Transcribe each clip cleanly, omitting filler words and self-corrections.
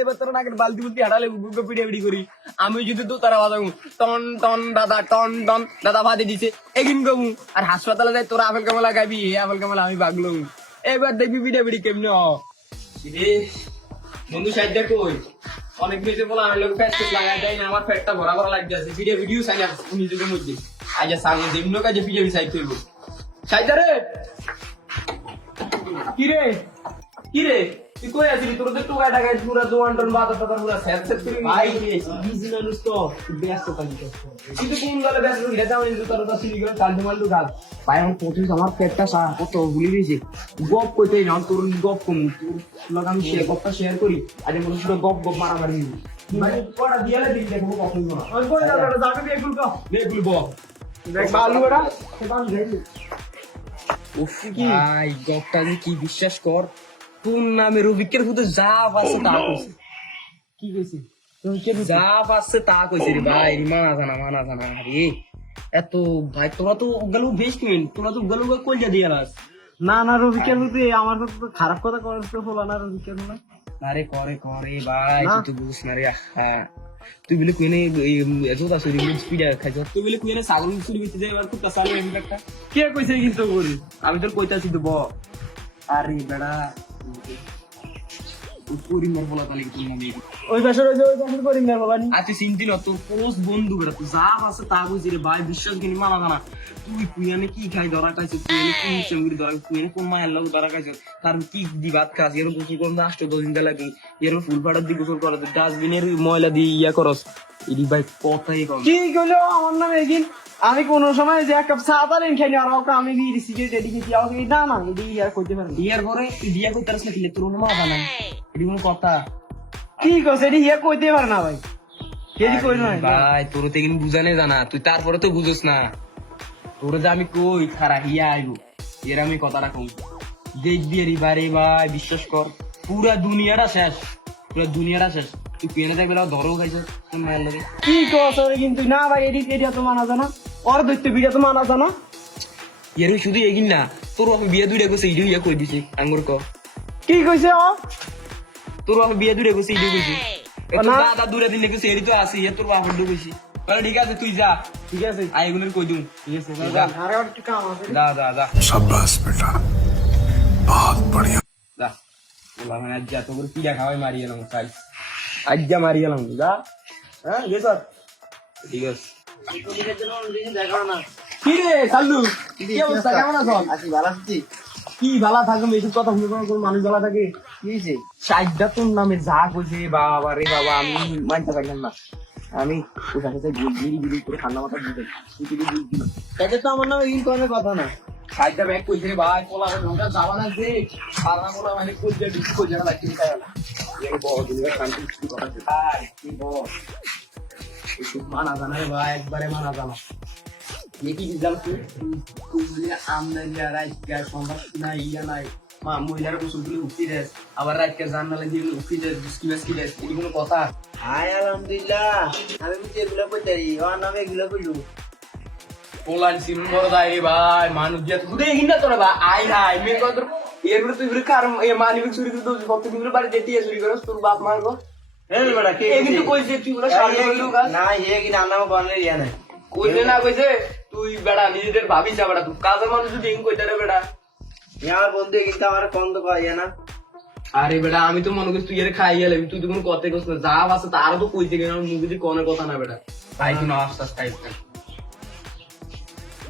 এবার তোর নাকের বালতি বুলতি হাঁটালে বুকে পিড়ে পিড়ি করি। আমি যদি তো তারা বাজাবো টন টন দাদা টন টন দাদা ভাতে দিছে এগিন কমু আর হাসপাতালে যাই তোরা আপেল কামলা খাবি আপেল কামলা আমি বাগলো। এবার দেখবি পিড়ে পিড়ি কেমনি বন্ধু সাইড কই অনেক বেশি বলা আমি লোক ফ্যাট লাগাই দেয় না আমার ফ্যাটটা ভরা ভরা লাগতে আছে ভিডিও ভিডিও সাইড নিজেদের মধ্যে আজ সামনে যেমন কাজে ভিডিও সাইড করবো সাইডা রে কিরে কিরে তুই কই আছিস তোর তো টোকা টাকা পুরো দোয়ান টন বাতা টাকা পুরো সেট সেট করে ভাই বিজি মানুষ তো ব্যস্ত থাকি কিন্তু কোন গলে ব্যস্ত রে যাও কিন্তু তোর তো সিলি করে কাল মাল দুগাল ভাই আমার প্রচুর আমার পেটটা সা কত ভুলি গেছে গপ কইতেই না তোর গপ কম তোর লগ আমি শেয়ার গপটা শেয়ার করি আজ মনে পুরো গপ গপ মারামারি মানে কোড়া দিয়ালে দিন দেখো কত না ওই কোন জায়গাটা যাবে বেগুল কো বেগুল ব দেখ বালু ওরা সেবান দেখ উফ কি ভাই গপটা কি বিশ্বাস কর কোন নামে রবিকের ভূতে যা আছে তা কইছে কি কইছে রবিকের যা আছে তা কইছে রে ভাই মানা জানা রে এত ভাই তোরা তো গেল বেস্ট ফ্রেন্ড তোরা তো গেল কইলা দিয়ালাস না রবিকের ভূতে আমার কথা তো খারাপ কথা করতে হলো না রবিকের না আরে করে ভাই তুই তো বুঝছ না রে হ্যাঁ তুই বলে কুইনে এজোতা সরি স্পিড খাইছ তুই বলে কুইনে ছাগল চুরি করতে যাই আর খুব কাসালে একটা কে কইছে কিন্তু করি আমি তোর কইতাছি তো ব আরে বেড়া পরিমার বলা তালি তুই না মেয়ে ওই পাশে করি না বাবা আর তুই চিন্তি না তোর পোস্ট বন্ধু বেড়া তুই যা আছে তা বুঝি রে ভাই বিশ্বাস কিনি মানা জানা তুই কুইয়ানে কি খাই ধরা খাইছিস তুই কি সঙ্গী ধরা কুইয়ানে কোন মায়ের লোক ধরা খাইছিস তার কি দি ভাত খাস এর গোসল করতে আসতো 2 দিন লাগে এর ফুল ফাটার দি গোসল করা ডাস্টবিনের ময়লা দি ইয়া করস ইদি ভাই কথাই কম কি কইলো আমার নাম এগিন আমি কোন সময় যে এক কাপ চা পারেন খাইনি আর ওকে আমি গিয়ে সিগারেট এদিকে দিয়া ওকে না এদি ইয়ার কইতে পারি ইয়ার পরে তুই দিয়া কইতারস না কি তোর মা বানা এদি কোন কথা কি কইছে এদি ইয়া কইতে পারে না ভাই কেদি কই না ভাই তোর তো কিন্তু বুঝানে জানা তুই তারপরে তো বুঝছ না তোর যে আমি কই খারা হিয়া আইবো এর আমি কথাটা কই দেখবি রে ভাই বিশ্বাস কর পুরা দুনিয়াটা শেষ তুই পেনে দেখবে ধরো খাইছ কোন মায়ের লাগে কি কস কিন্তু না ভাই এডি তো মানা জানা ওর দৈত্য ভিডিও তো মানা জানা এর শুধু এগিন না তোর আমি বিয়ে দুইটা কইছে ইডি ইয়া কই দিছি আঙ্গুর ক কি কইছে ও তোর আমি বিয়ে দুইটা কইছে ইডি কইছি দাদা দুইটা দিন কইছে এডি তো আছে তোর বাপ ডু কইছি তাহলে ঠিক আছে তুই যা ঠিক আছে আই এগুলোর কই দিম ঠিক আছে যা আরে আর কি কাম আছে যা शाबाश बेटा बहुत बढ़िया যা বলা মানে আজ যা তোর কি খাওয়াই মারি এলাম কাল আজ যা মারি এলাম যা হ্যাঁ গেছ ঠিক আছে কি রে সাল্লু কি অবস্থা কেমন আছো আছি ভালো আছি কি ভালো থাকবে এইসব কথা শুনে কোন মানুষ ভালো থাকে কি হইছে সাইডটা তোর নামে যা কইছে বাবা রে বাবা আমি মানতে পারলাম না আমি ওর সাথে বিড়ি করে ঠান্ডা মাথা দিতে তুই বুঝবি না তাতে তো আমার নাম এই কোন কথা না সাইডটা ব্যাগ কইছে রে ভাই পোলা ওটা যাবা না যে সারা মোলা মানে কই যে ডিস্কো জায়গা লাগছে তাই না এই বহুত দিন শান্তি কি কথা ভাই কি বল এই মানা জানা রে ভাই একবারে মানা জানা কি দিলাম তুই আমদানি আর আজকে সম্ভব না ইয়া নাই মা মহিলার গোসল দিলে উঠতে দেয় আবার রাতকে জানালে দিলে উঠতে দেয় কি দেয় এই কোনো কথা হাই আলহামদুলিল্লাহ আমি বুঝি এগুলো কইতারি ওর নামে এগুলো কইলু পোলান সিম বড় দাই রে ভাই মানুষ যে তুই দেখিস না তোরা ভাই আই মে কত এগুলো তুই বিরে কার এ মানিক চুরি করে তো কত দিন বাড়ি যেতে চুরি করস তোর বাপ মারবো এই বেটা কে কিন্তু কইছে তুই বলে সাড়ে হইলো গাছ না ইয়ে কি নাম বললে ইয়া নাই কইছে না কইছে তুই বেড়া নিজেদের ভাবিস না বেড়া তুই কাজের মানুষ যদি এম কইতে রে বেড়া আমার বন্ধু কিন্তু আমার কন্দ কয় না আরে বেড়া আমি তো মনে করছি তুই এর খাই গেলে তুই তো কোনো কথা কইছ না যা আছে তারও তো কইতে গেল মুখে দিয়ে কোনের কথা না বেড়া তাই তুই না আস্তে আস্তে খাইছ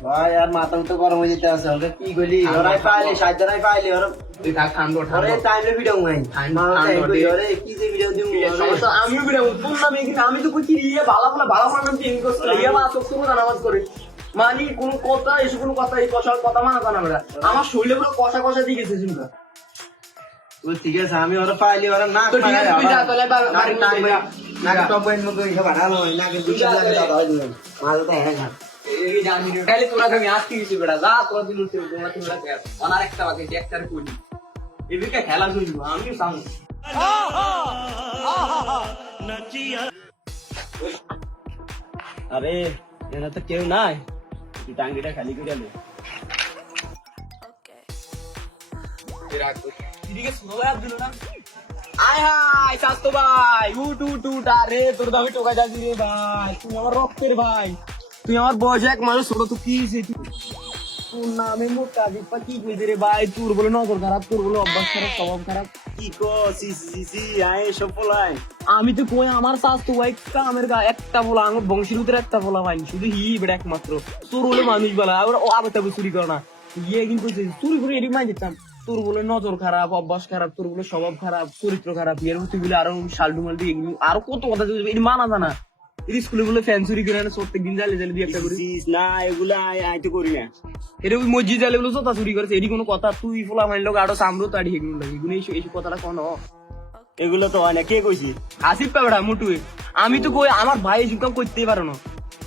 ভাই আর মাথা তো গরম হয়ে যেতে আছে ওকে কি কইলি ওরাই পাইলে সাইদারাই পাইলে ওরা তুই থাক ঠান্ডা আরে ঠান্ডা টাইমে ভিডিও নাই আরে কি যে ভিডিও দিমু সমস্যা আমিও বিড়া তোর নামে কিন্তু আমি তো কইছি ইয়ে ভালো নাম চেঞ্জ করছ ইয়ে মা চোখ তো নামাজ করে মানে কোনো কথা এসে কোনো কথা এই কথা মানা জানা বেড়া আমার শরীরে পুরো কষা দিয়ে গেছে শুনকা ও ঠিক আছে আমি ওরা পাইলে ওরা না তো ঠিক আছে তুই যা তাহলে বাড়ি না টপ পয়েন্ট মতো এটা বানালো না কে দুই লাগে দাদা হয় দিবেন মাঝে তো হ্যাঁ এই জানি তাহলে তোরা আমি আসতে গেছি বেড়া যা তোরা দিন উঠতে তোমরা অনার একটা বাকি একটার করি এদিকে খেলা শুনবো আমিও সামনে আরে এরা তো কেউ নাই টাঙ্গিটা খালি করে আলো সিরিকে ছোট ভাই দিল না আয় হায় স্বাস্থ্য ভাই উঠ আরে তোর তো আমি টোকা যাচ্ছি রে ভাই তুই আমার রক্তের ভাই তুই আমার বয়স এক মানুষ ছোট তো কি হয়েছে তোর নামে মোটা দিপা কি কইছে রে ভাই তোর বলে নজর খারাপ তোর বলে অভ্যাস খারাপ স্বভাব খারাপ কি কো সি আয় সব পোলাই আমি তো কই আমার স্বাস্থ্য ভাই কামের একটা বলা আমার বংশের ভিতরে একটা বলা পাইনি শুধু হি বেটা একমাত্র তোর বলে মানুষ বলা আবার ও আবার তাবে চুরি করে না ইয়ে কিন্তু চুরি করে এটি মাই দিতাম তোর বলে নজর খারাপ অভ্যাস খারাপ তোর বলে স্বভাব খারাপ চরিত্র খারাপ এর তুই বলে আরো শালডুমাল দিয়ে আরো কত কথা এটি মানা জানা এটি স্কুলে বলে ফ্যান চুরি করে না প্রত্যেক দিন জ্বালে জ্বালে দিয়ে একটা করে না এগুলা আই তো করি না এটা ওই মসজিদ জ্বালে বলে চোতা চুরি করেছে এটি কোনো কথা তুই ফোলা মাইল লোক আরো সামরো তাড়ি এগুলো লাগে এগুলো এই কথাটা কোনো এগুলো তো হয় না কে কইছি আসিফ পাবড়া মুটু আমি তো কই আমার ভাই এসব করতেই পারো না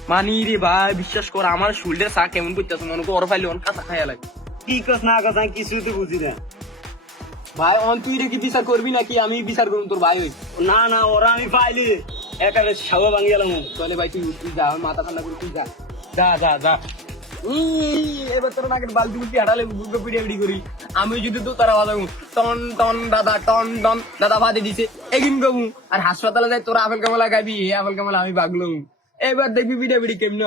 মানি রে ভাই বিশ্বাস কর আমার শরীরের চা কেমন করতেছে মনে কর ওর ফাইলে অন কাঁচা খাইয়া লাগে কি কস না কস আমি কিছুই তো বুঝি না ভাই অন তুই রে কি বিচার করবি নাকি আমি বিচার করুন তোর ভাই হই না ওরা আমি পাইলি একারে সাবা ভাঙি গেলাম চলে ভাই তুই যা আমার মাথা ঠান্ডা করে তুই যা এবার তোর নাকের বালতি বুলতি হাঁটালে বুকে পিড়ে পিড়ি করি আমি যদি তো তারা বাজাবো টন দাদা ভাতে দিছে এগিন গবু আর হাসপাতালে যাই তোরা আপেল কামলা গাবি আপেল কামলা আমি বাগলো এবার দেখবি পিড়ে পিড়ি কেমনে